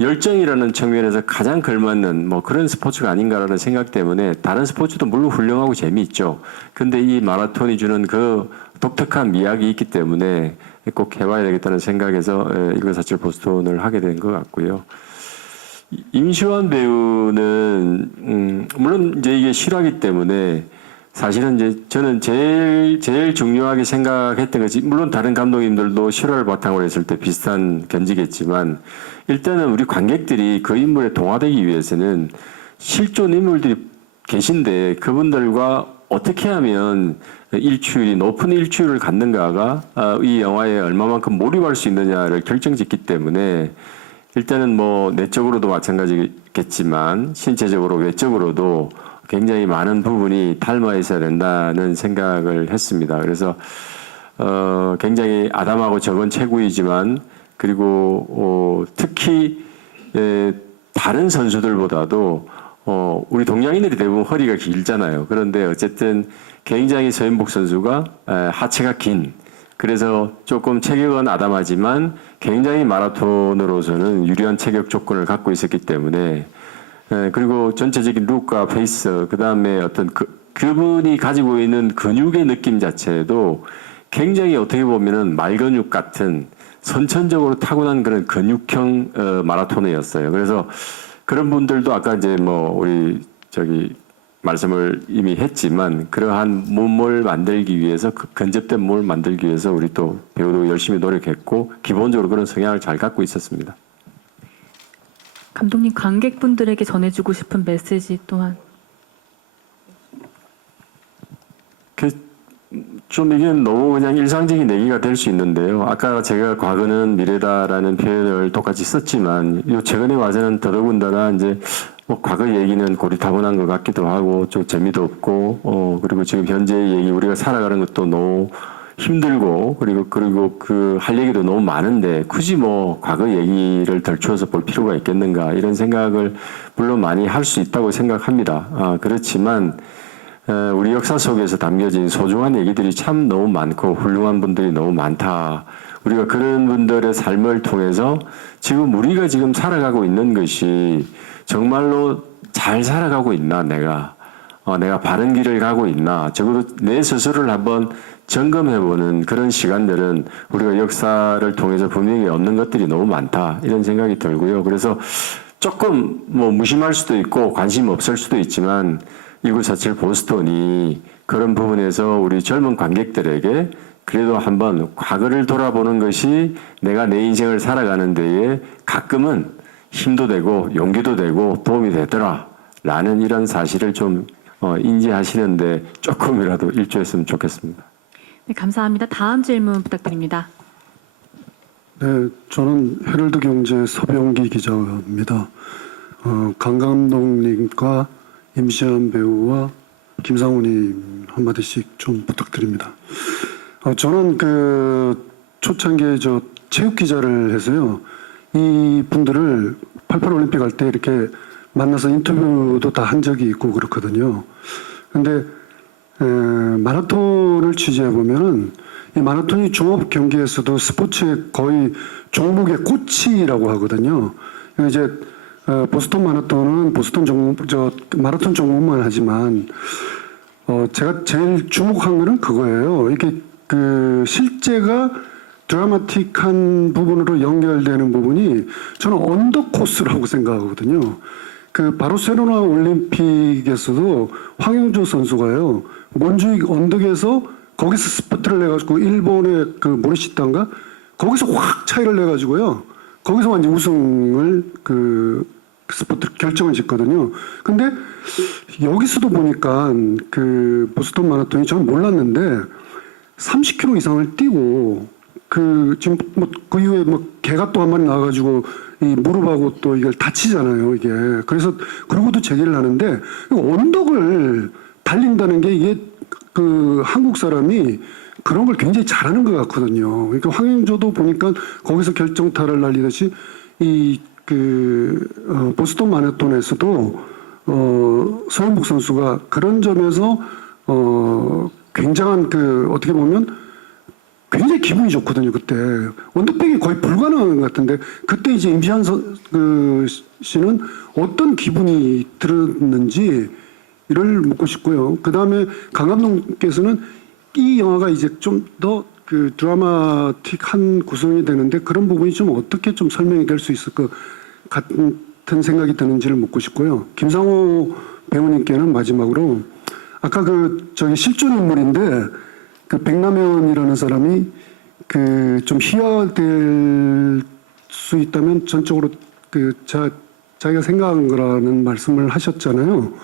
열정이라는 측면에서 가장 걸맞는 뭐 그런 스포츠가 아닌가라는 생각 때문에 다른 스포츠도 물론 훌륭하고 재미있죠. 근데 이 마라톤이 주는 그 독특한 미학이 있기 때문에 꼭 해봐야 되겠다는 생각에서 1947 보스턴을 하게 된 것 같고요. 임시완 배우는 물론 이제 이게 실화기 때문에 사실은 이제 저는 제일 중요하게 생각했던 것이 물론 다른 감독님들도 실화를 바탕으로 했을 때 비슷한 견지겠지만 일단은 우리 관객들이 그 인물에 동화되기 위해서는 실존 인물들이 계신데 그분들과 어떻게 하면 높은 일치율을 갖는가가 이 영화에 얼마만큼 몰입할 수 있느냐를 결정짓기 때문에 일단은 뭐 내적으로도 마찬가지겠지만 신체적으로 외적으로도 굉장히 많은 부분이 닮아 있어야 된다는 생각을 했습니다. 그래서 굉장히 아담하고 적은 체구이지만 그리고 특히 다른 선수들보다도 우리 동양인들이 대부분 허리가 길잖아요. 그런데 어쨌든 굉장히 서인복 선수가 하체가 긴 그래서 조금 체격은 아담하지만 굉장히 마라톤으로서는 유리한 체격 조건을 갖고 있었기 때문에 그리고 전체적인 룩과 페이스 그다음에 어떤 그분이 가지고 있는 근육의 느낌 자체도 굉장히 어떻게 보면은 말근육 같은 선천적으로 타고난 그런 근육형 마라토너였어요. 그래서 그런 분들도 아까 이제 뭐 우리 말씀을 이미 했지만 그러한 몸을 만들기 위해서 근접된 몸을 만들기 위해서 우리 또 배우도 열심히 노력했고 기본적으로 그런 성향을 잘 갖고 있었습니다. 감독님 관객분들에게 전해주고 싶은 메시지 또한 좀 이게 너무 그냥 일상적인 얘기가 될 수 있는데요. 아까 제가 과거는 미래다라는 표현을 똑같이 썼지만 요 최근에 와서는 더더군다나 이제 뭐 과거 얘기는 고리타분한 것 같기도 하고 좀 재미도 없고 그리고 지금 현재의 얘기 우리가 살아가는 것도 너무 힘들고 그리고 그 할 얘기도 너무 많은데 굳이 뭐 과거 얘기를 덜추어서 볼 필요가 있겠는가 이런 생각을 물론 많이 할 수 있다고 생각합니다. 그렇지만 우리 역사 속에서 담겨진 소중한 얘기들이 참 너무 많고 훌륭한 분들이 너무 많다. 우리가 그런 분들의 삶을 통해서 지금 우리가 지금 살아가고 있는 것이 정말로 잘 살아가고 있나 내가 바른 길을 가고 있나 적어도 내 스스로를 한번 점검해보는 그런 시간들은 우리가 역사를 통해서 분명히 얻는 것들이 너무 많다 이런 생각이 들고요. 그래서 조금 뭐 무심할 수도 있고 관심 없을 수도 있지만 1947 보스턴이 그런 부분에서 우리 젊은 관객들에게 그래도 한번 과거를 돌아보는 것이 내가 내 인생을 살아가는 데에 가끔은 힘도 되고 용기도 되고 도움이 되더라 라는 이런 사실을 좀 인지하시는데 조금이라도 일조했으면 좋겠습니다. 네, 감사합니다. 다음 질문 부탁드립니다. 네, 저는 헤럴드 경제 서병기 기자입니다. 강 감독님과 임시완 배우와 김상우님 한마디씩 좀 부탁드립니다. 저는 그 초창기에 체육 기자를 해서요. 이 분들을 88 올림픽 할 때 이렇게 만나서 인터뷰도 다 한 적이 있고 그렇거든요. 근데 마라톤을 취재해 보면은 이 마라톤이 종합 경기에서도 스포츠의 거의 종목의 꽃이라고 하거든요. 이제 보스턴 마라톤은 보스턴 마라톤 종목만 하지만 제가 제일 주목한 거는 그거예요. 이게 그 실제가 드라마틱한 부분으로 연결되는 부분이 저는 언더 코스라고 생각하거든요. 그 바르셀로나 올림픽에서도 황영조 선수가요. 몬주익 언덕에서 거기서 스포트를 내가지고 일본의 그 모리시타인가 거기서 확 차이를 내가지고요. 거기서 완전 우승을 그 스포트 결정을 짓거든요. 근데 여기서도 보니까 그 보스턴 마라톤이 저는 몰랐는데 30km 이상을 뛰고 그 지금 뭐 그 이후에 뭐 개가 또 한 마리 나와가지고 이 무릎하고 또 이걸 다치잖아요. 이게 그래서 그러고도 재기를 하는데 언덕을 달린다는 게 이게 그 한국 사람이 그런 걸 굉장히 잘하는 것 같거든요. 그러니까 황영조도 보니까 거기서 결정타를 날리듯이 이 그 보스턴 마라톤에서도 서현복 선수가 그런 점에서 굉장한 그 어떻게 보면 굉장히 기분이 좋거든요. 그때 언더백이 거의 불가능한 것 같은데 그때 이제 임시한 씨는 어떤 기분이 들었는지 이를 묻고 싶고요. 그 다음에 강 감독께서는 이 영화가 이제 좀 더 그 드라마틱한 구성이 되는데 그런 부분이 좀 어떻게 좀 설명이 될 수 있을 것 같은 생각이 드는지를 묻고 싶고요. 김상호 배우님께는 마지막으로 아까 그 저기 실존 인물인데 그 백남현이라는 사람이 그 좀 희화될 수 있다면 전적으로 그 자기가 생각한 거라는 말씀을 하셨잖아요.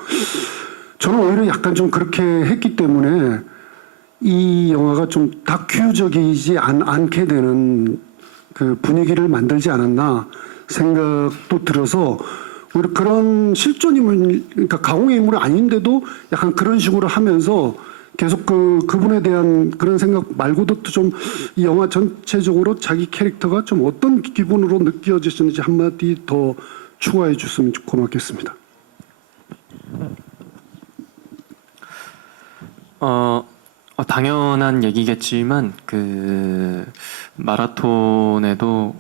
저는 오히려 약간 좀 그렇게 했기 때문에 이 영화가 좀 다큐적이지 않게 되는 그 분위기를 만들지 않았나 생각도 들어서 오히려 그런 실존 인물, 그러니까 가공의 인물이 아닌데도 약간 그런 식으로 하면서 계속 그분에 대한 그런 생각 말고도 좀 이 영화 전체적으로 자기 캐릭터가 좀 어떤 기분으로 느껴지시는지 한마디 더 추가해 주시면 고맙겠습니다. 당연한 얘기겠지만 그 마라톤에도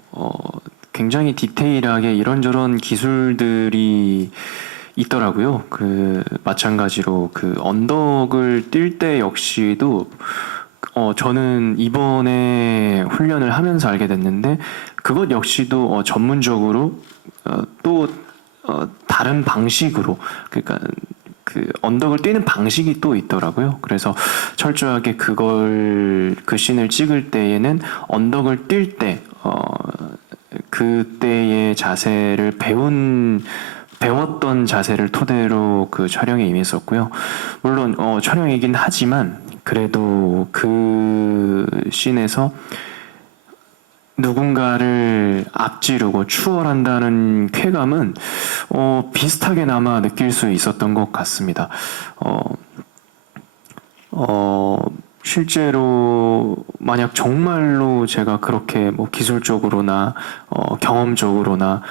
굉장히 디테일하게 이런저런 기술들이 있더라고요. 그 마찬가지로 그 언덕을 뛸 때 역시도 저는 이번에 훈련을 하면서 알게 됐는데 그것 역시도 전문적으로 또 다른 방식으로 그러니까 그 언덕을 뛰는 방식이 또 있더라고요. 그래서 철저하게 그 씬을 찍을 때에는 언덕을 뛸 때 그때의 자세를 배운 배웠던 자세를 토대로 그 촬영에 임했었고요. 물론 촬영이긴 하지만 그래도 그 씬에서 누군가를 앞지르고 추월한다는 쾌감은 비슷하게나마 느낄 수 있었던 것 같습니다. 실제로 만약 정말로 제가 그렇게 뭐 기술적으로나 경험적으로나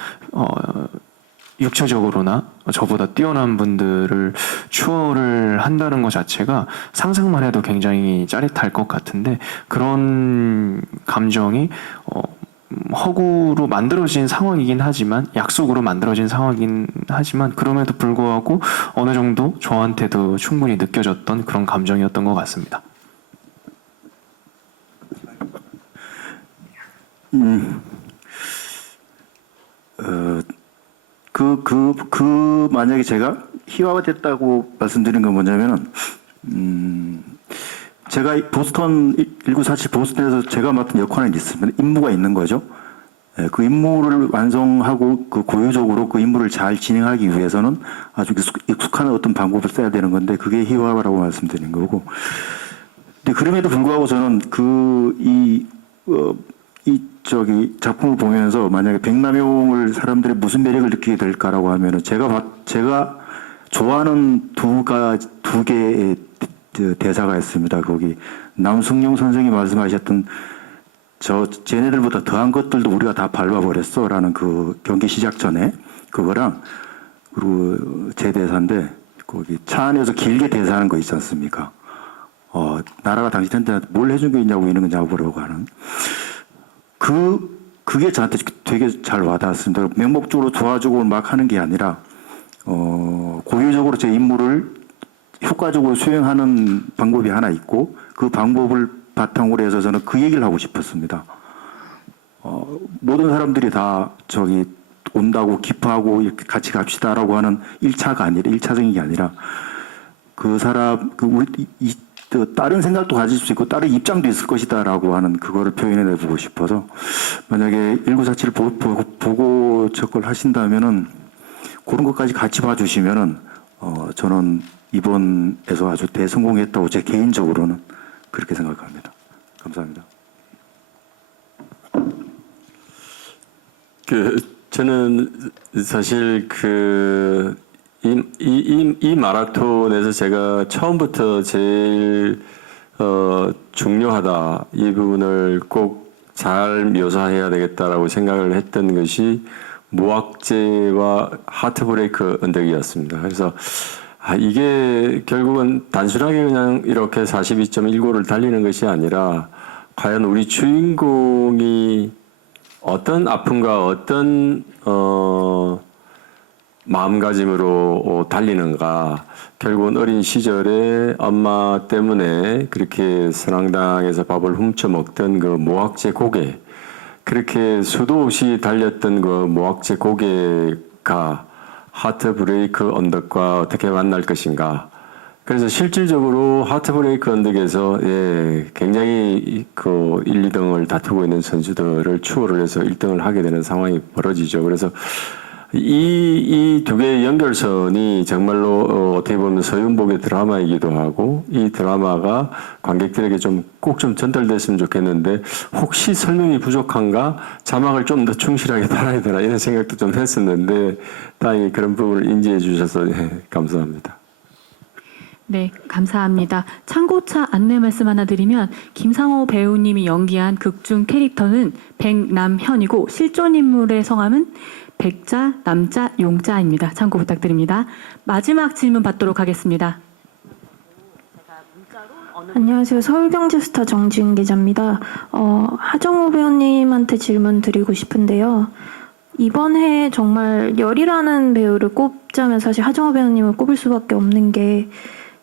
육체적으로나 저보다 뛰어난 분들을 추월을 한다는 것 자체가 상상만 해도 굉장히 짜릿할 것 같은데, 그런 감정이 허구로 만들어진 상황이긴 하지만, 약속으로 만들어진 상황이긴 하지만, 그럼에도 불구하고 어느 정도 저한테도 충분히 느껴졌던 그런 감정이었던 것 같습니다. 만약에 제가 희화가 됐다고 말씀드린 건 뭐냐면은, 제가 보스턴 1947 보스턴에서 제가 맡은 역할은 있으면 임무가 있는 거죠. 예, 그 임무를 완성하고 그 고유적으로 그 임무를 잘 진행하기 위해서는 아주 익숙한 어떤 방법을 써야 되는 건데, 그게 희화라고 말씀드린 거고. 근데 그럼에도 불구하고 저는 작품을 보면서 만약에 백남용을 사람들이 무슨 매력을 느끼게 될까라고 하면은, 제가 좋아하는 두 개의 대사가 있습니다. 거기 남승용 선생이 말씀하셨던 쟤네들보다 더한 것들도 우리가 다 밟아버렸어라는 그 경기 시작 전에 그거랑, 그리고 제 대사인데 거기 차 안에서 길게 대사하는 거 있지 않습니까? 나라가 당신한테 뭘 해준 게 있냐고 이런 거 잡으려고 하는. 그게 저한테 되게 잘 와닿았습니다. 명목적으로 도와주고 막 하는 게 아니라, 고유적으로 제 임무를 효과적으로 수행하는 방법이 하나 있고, 그 방법을 바탕으로 해서 저는 그 얘기를 하고 싶었습니다. 모든 사람들이 다 온다고 기뻐하고 이렇게 같이 갑시다라고 하는 1차적인 게 아니라, 그 사람, 다른 생각도 가질 수 있고 다른 입장도 있을 것이다라고 하는 그거를 표현해내보고 싶어서, 만약에 1947 보고 저걸 하신다면은 그런 것까지 같이 봐주시면은 저는 이번에서 아주 대성공했다고 제 개인적으로는 그렇게 생각합니다. 감사합니다. 저는 사실 이 마라톤에서 제가 처음부터 제일 중요하다, 이 부분을 꼭 잘 묘사해야 되겠다라고 생각을 했던 것이 모악제와 하트브레이크 언덕이었습니다. 그래서 이게 결국은 단순하게 그냥 이렇게 42.19를 달리는 것이 아니라, 과연 우리 주인공이 어떤 아픔과 어떤 마음가짐으로 달리는가. 결국은 어린 시절에 엄마 때문에 그렇게 선앙당에서 밥을 훔쳐먹던 그 모악제 고개, 그렇게 수도 없이 달렸던 그 모악제 고개가 하트브레이크 언덕과 어떻게 만날 것인가. 그래서 실질적으로 하트브레이크 언덕에서 굉장히 그 1, 2등을 다투고 있는 선수들을 추월을 해서 1등을 하게 되는 상황이 벌어지죠. 그래서 이 두 개의 연결선이 정말로 어떻게 보면 서윤복의 드라마이기도 하고, 이 드라마가 관객들에게 꼭 좀 전달됐으면 좋겠는데, 혹시 설명이 부족한가? 자막을 좀 더 충실하게 달아야 되나? 이런 생각도 좀 했었는데, 다행히 그런 부분을 인지해 주셔서 감사합니다. 네, 감사합니다. 참고차 안내 말씀 하나 드리면, 김상호 배우님이 연기한 극중 캐릭터는 백남현이고, 실존 인물의 성함은 백자, 남자, 용자입니다. 참고 부탁드립니다. 마지막 질문 받도록 하겠습니다. 안녕하세요. 서울경제스타 정지은 기자입니다. 하정우 배우님한테 질문 드리고 싶은데요. 이번 해에 정말 열이라는 배우를 꼽자면 사실 하정우 배우님을 꼽을 수밖에 없는 게,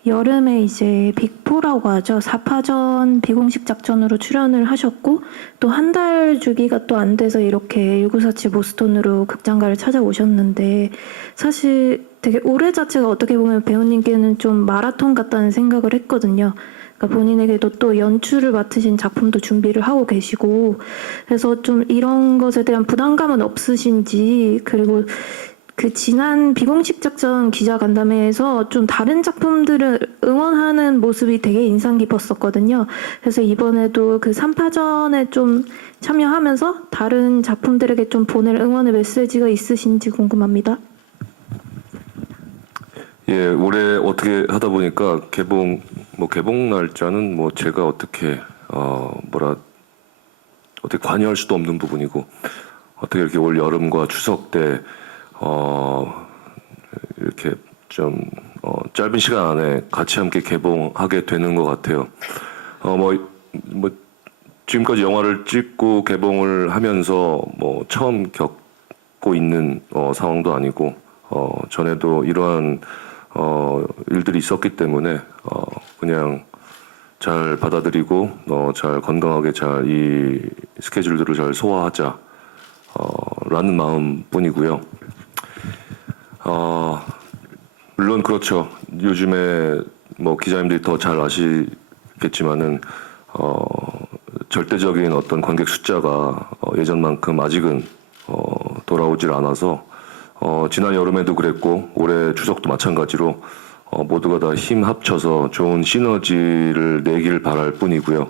여름에 이제 빅4라고 하죠. 4파전 비공식 작전으로 출연을 하셨고, 또 한 달 주기가 또 안 돼서 이렇게 1947 보스턴으로 극장가를 찾아오셨는데, 사실 되게 올해 자체가 어떻게 보면 배우님께는 좀 마라톤 같다는 생각을 했거든요. 그러니까 본인에게도 또 연출을 맡으신 작품도 준비를 하고 계시고, 그래서 좀 이런 것에 대한 부담감은 없으신지, 그리고 그 지난 비공식 작전 기자간담회에서 좀 다른 작품들을 응원하는 모습이 되게 인상 깊었었거든요. 그래서 이번에도 그 3파전에 좀 참여하면서 다른 작품들에게 좀 보낼 응원의 메시지가 있으신지 궁금합니다. 예, 올해 어떻게 하다 보니까 개봉 날짜는 뭐 제가 어떻게 어떻게 관여할 수도 없는 부분이고, 어떻게 이렇게 올 여름과 추석 때 이렇게 좀 짧은 시간 안에 같이 함께 개봉하게 되는 것 같아요. 지금까지 영화를 찍고 개봉을 하면서 처음 겪고 있는 상황도 아니고, 전에도 이러한 일들이 있었기 때문에 그냥 잘 받아들이고 잘 건강하게 잘 이 스케줄들을 잘 소화하자 라는 마음뿐이고요. 물론 그렇죠. 요즘에 기자님들이 더 잘 아시겠지만은 절대적인 어떤 관객 숫자가 예전만큼 아직은 돌아오질 않아서 지난 여름에도 그랬고 올해 추석도 마찬가지로 모두가 다 힘 합쳐서 좋은 시너지를 내길 바랄 뿐이고요.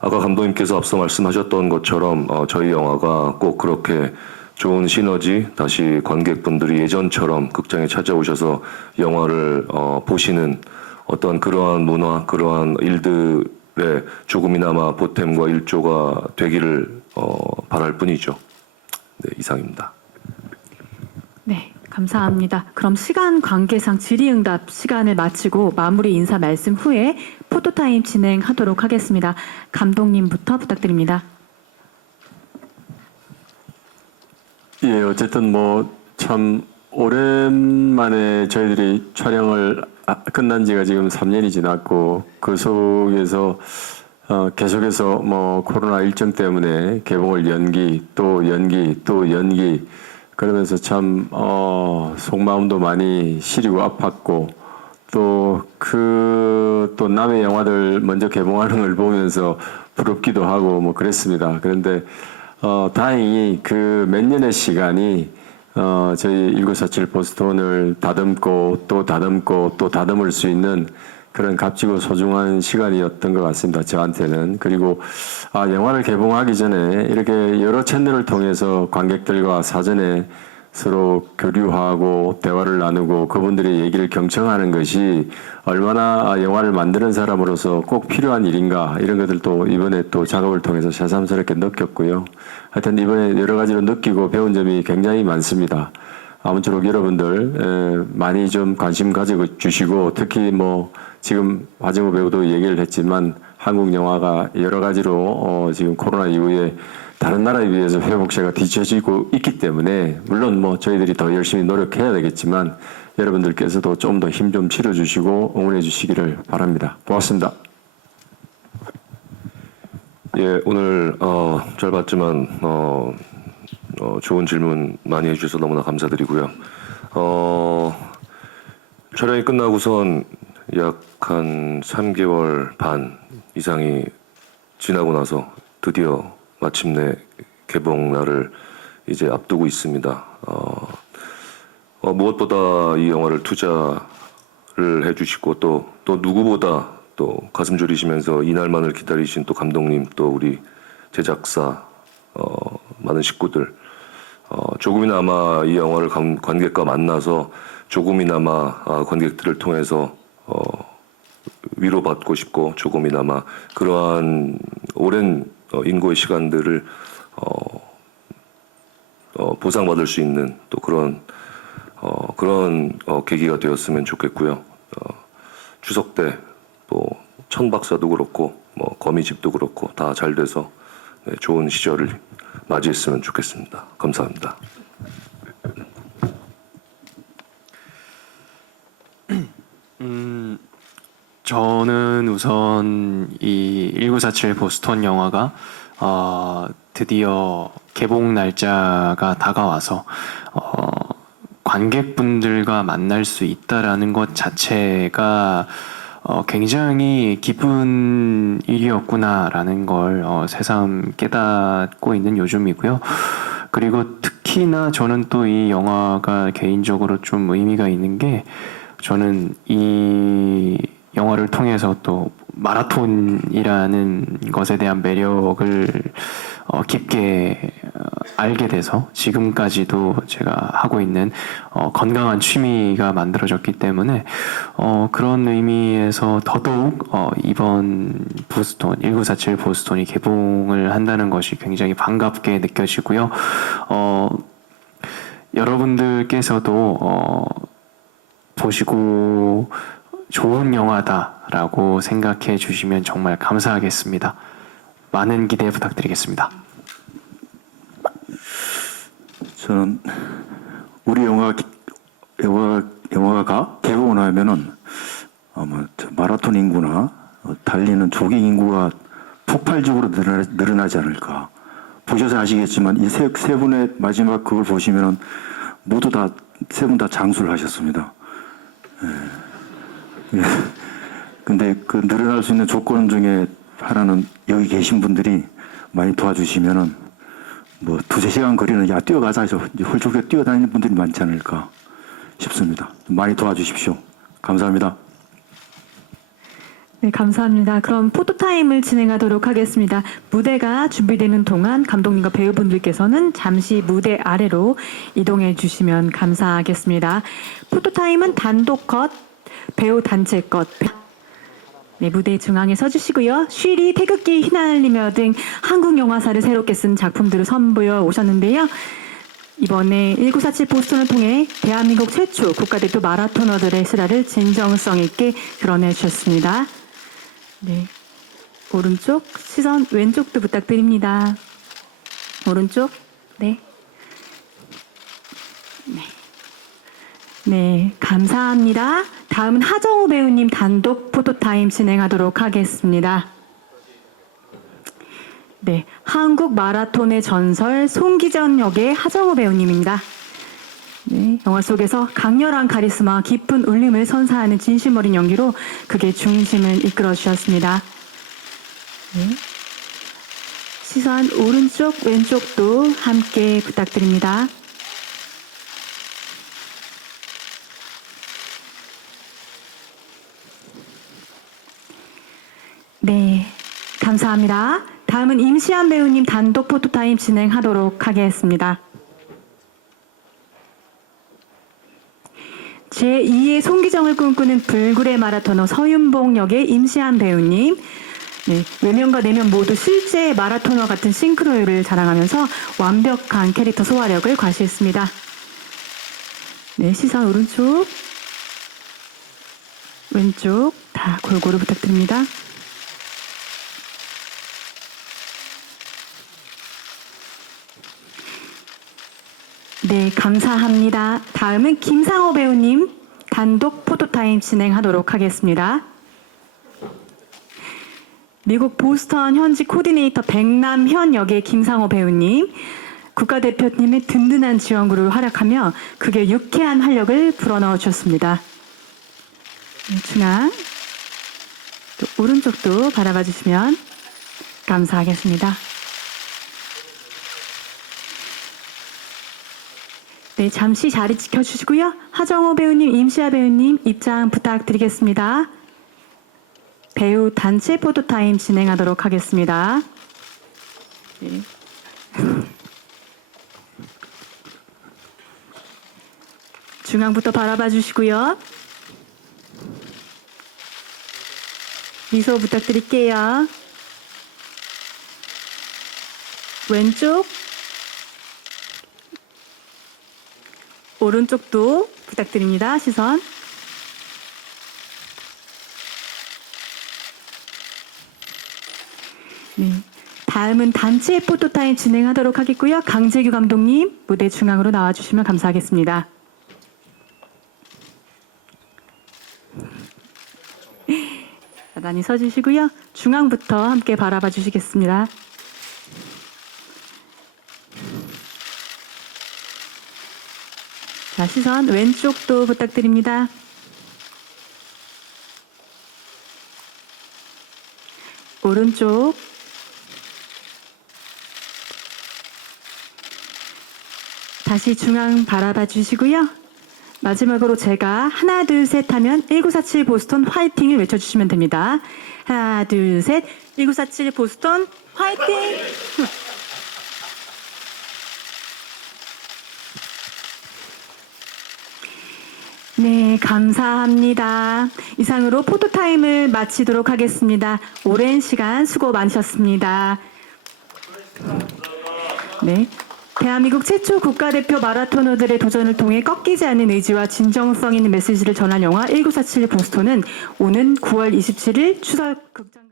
아까 감독님께서 앞서 말씀하셨던 것처럼 저희 영화가 꼭 그렇게 좋은 시너지, 다시 관객분들이 예전처럼 극장에 찾아오셔서 영화를 보시는 어떤 그러한 문화, 그러한 일들의 조금이나마 보탬과 일조가 되기를 바랄 뿐이죠. 네, 이상입니다. 네, 감사합니다. 그럼 시간 관계상 질의응답 시간을 마치고 마무리 인사 말씀 후에 포토타임 진행하도록 하겠습니다. 감독님부터 부탁드립니다. 예, 어쨌든 참 오랜만에 저희들이 촬영을 끝난 지가 지금 3년이 지났고, 그 속에서 계속해서 코로나 일정 때문에 개봉을 연기 그러면서 참 속마음도 많이 시리고 아팠고, 또 남의 영화들 먼저 개봉하는 걸 보면서 부럽기도 하고 그랬습니다. 그런데 다행히 그 몇 년의 시간이 저희 1947 보스턴을 다듬고 또 다듬을 수 있는 그런 값지고 소중한 시간이었던 것 같습니다. 저한테는. 그리고 영화를 개봉하기 전에 이렇게 여러 채널을 통해서 관객들과 사전에 서로 교류하고 대화를 나누고 그분들의 얘기를 경청하는 것이 얼마나 영화를 만드는 사람으로서 꼭 필요한 일인가, 이런 것들도 이번에 또 작업을 통해서 새삼스럽게 느꼈고요. 하여튼 이번에 여러 가지로 느끼고 배운 점이 굉장히 많습니다. 아무쪼록 여러분들 많이 좀 관심 가져주시고, 특히 지금 화정우 배우도 얘기를 했지만 한국 영화가 여러 가지로 지금 코로나 이후에 다른 나라에 비해서 회복세가 뒤처지고 있기 때문에, 물론 저희들이 더 열심히 노력해야 되겠지만 여러분들께서도 좀 더 힘 좀 실어주시고 응원해 주시기를 바랍니다. 고맙습니다. 예, 오늘 짧았지만 좋은 질문 많이 해주셔서 너무나 감사드리고요. 촬영이 끝나고선 약 한 3개월 반 이상이 지나고 나서 드디어 마침내 개봉 날을 이제 앞두고 있습니다. 무엇보다 이 영화를 투자를 해주시고 또 누구보다 또 가슴 졸이시면서 이날만을 기다리신 또 감독님, 또 우리 제작사, 많은 식구들, 조금이나마 이 영화를 관객과 만나서 조금이나마 관객들을 통해서 위로받고 싶고, 조금이나마 그러한 오랜 인고의 시간들을 보상받을 수 있는 또 그런 계기가 되었으면 좋겠고요. 추석 때 또 천박사도 그렇고 거미집도 그렇고 다 잘 돼서 좋은 시절을 맞이했으면 좋겠습니다. 감사합니다. 저는 우선 이 1947 보스턴 영화가 드디어 개봉 날짜가 다가와서 관객분들과 만날 수 있다라는 것 자체가 굉장히 기쁜 일이었구나라는 걸 새삼 깨닫고 있는 요즘이고요. 그리고 특히 특히나 저는 또 이 영화가 개인적으로 좀 의미가 있는 게 저는 이 영화를 통해서 또 마라톤이라는 것에 대한 매력을 깊게 알게 돼서 지금까지도 제가 하고 있는 건강한 취미가 만들어졌기 때문에 그런 의미에서 더더욱 이번 보스톤 1947 보스톤이 개봉을 한다는 것이 굉장히 반갑게 느껴지고요. 여러분들께서도 보시고 좋은 영화다라고 생각해 주시면 정말 감사하겠습니다. 많은 기대 부탁드리겠습니다. 저는 우리 영화가 개봉을 하면은 아마 마라톤 인구나 달리는 조깅 인구가 폭발적으로 늘어나지 않을까. 보셔서 아시겠지만 이 세 분의 마지막 그걸 보시면은 모두 다 세 분 다 장수를 하셨습니다. 근데 그 늘어날 수 있는 조건 중에 하나는 여기 계신 분들이 많이 도와주시면은 뭐 두세 시간 거리는 야 뛰어가자 해서 훌쩍 뛰어다니는 분들이 많지 않을까 싶습니다. 많이 도와주십시오. 감사합니다. 네, 감사합니다. 그럼 포토타임을 진행하도록 하겠습니다. 무대가 준비되는 동안 감독님과 배우분들께서는 잠시 무대 아래로 이동해 주시면 감사하겠습니다. 포토타임은 단독 컷, 배우 단체 컷. 네, 무대 중앙에 서주시고요. 쉬리, 태극기 휘날리며 등 한국 영화사를 새롭게 쓴 작품들을 선보여 오셨는데요. 이번에 1947 보스턴을 통해 대한민국 최초 국가대표 마라토너들의 실화를 진정성 있게 드러내 주셨습니다. 네, 오른쪽 시선 왼쪽도 부탁드립니다. 오른쪽 네. 네, 감사합니다. 다음은 하정우 배우님 단독 포토타임 진행하도록 하겠습니다. 네, 한국 마라톤의 전설 송기전 역의 하정우 배우님입니다. 네, 영화 속에서 강렬한 카리스마, 깊은 울림을 선사하는 진심 어린 연기로 극의 중심을 이끌어 주셨습니다. 네, 시선 오른쪽, 왼쪽도 함께 부탁드립니다. 네, 감사합니다. 다음은 임시완 배우님 단독 포토타임 진행하도록 하겠습니다. 제2의 송기정을 꿈꾸는 불굴의 마라토너 서윤봉 역의 임시완 배우님. 네, 외면과 내면 모두 실제 마라토너 같은 싱크로율을 자랑하면서 완벽한 캐릭터 소화력을 과시했습니다. 네, 시선 오른쪽, 왼쪽 다 골고루 부탁드립니다. 네, 감사합니다. 다음은 김상호 배우님 단독 포토타임 진행하도록 하겠습니다. 미국 보스턴 현지 코디네이터 백남현 역의 김상호 배우님, 국가대표팀의 든든한 지원구로 활약하며 극의 유쾌한 활력을 불어넣어 주셨습니다. 중앙, 또 오른쪽도 바라봐 주시면 감사하겠습니다. 네, 잠시 자리 지켜주시고요. 하정우 배우님, 임시아 배우님 입장 부탁드리겠습니다. 배우 단체 포토타임 진행하도록 하겠습니다. 네. 중앙부터 바라봐 주시고요. 미소 부탁드릴게요. 왼쪽, 오른쪽도 부탁드립니다. 시선. 네, 다음은 단체 포토타임 진행하도록 하겠고요. 강재규 감독님 무대 중앙으로 나와주시면 감사하겠습니다. 나란히 서주시고요. 중앙부터 함께 바라봐 주시겠습니다. 자, 시선 왼쪽도 부탁드립니다. 오른쪽, 다시 중앙 바라봐 주시고요. 마지막으로 제가 하나, 둘, 셋 하면 1947 보스턴 화이팅을 외쳐주시면 됩니다. 하나, 둘, 셋. 1947 보스턴 화이팅! 네, 감사합니다. 이상으로 포토타임을 마치도록 하겠습니다. 오랜 시간 수고 많으셨습니다. 네. 대한민국 최초 국가대표 마라토너들의 도전을 통해 꺾이지 않는 의지와 진정성 있는 메시지를 전한 영화 1947 보스턴은 오는 9월 27일 추석 극장